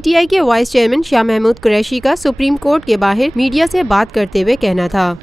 PTI के vice chairman Shah Mahmood Qureshi का supreme court के बाहर मीडिया से बात करते हुए कहना था।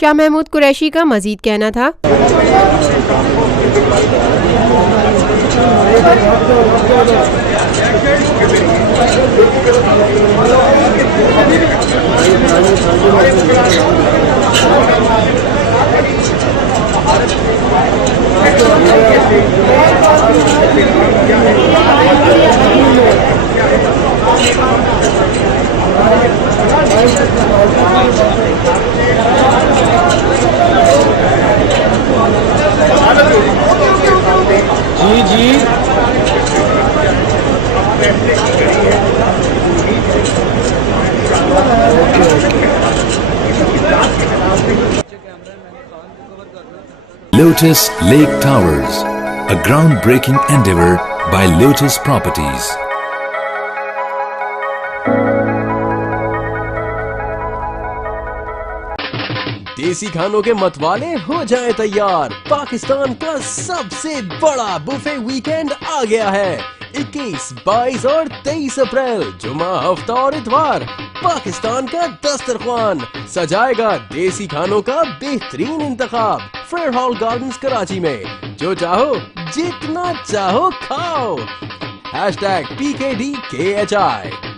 शाह महमूद कुरैशी का मजीद कहना था, Lotus Lake Towers, a groundbreaking endeavor by Lotus Properties. देसी खानों के मतवाले हो जाएं तैयार। पाकिस्तान का सबसे बड़ा बुफे वीकेंड आ गया है। 21, 22 और 23 अप्रैल जुमा, हफ्ता और इतवार पाकिस्तान का दस्तरख्वान सजाएगा देसी खानों का बेहतरीन इंतखाब फेयर हॉल गार्डन्स कराची में। जो चाहो जितना चाहो खाओ। #PKDKHI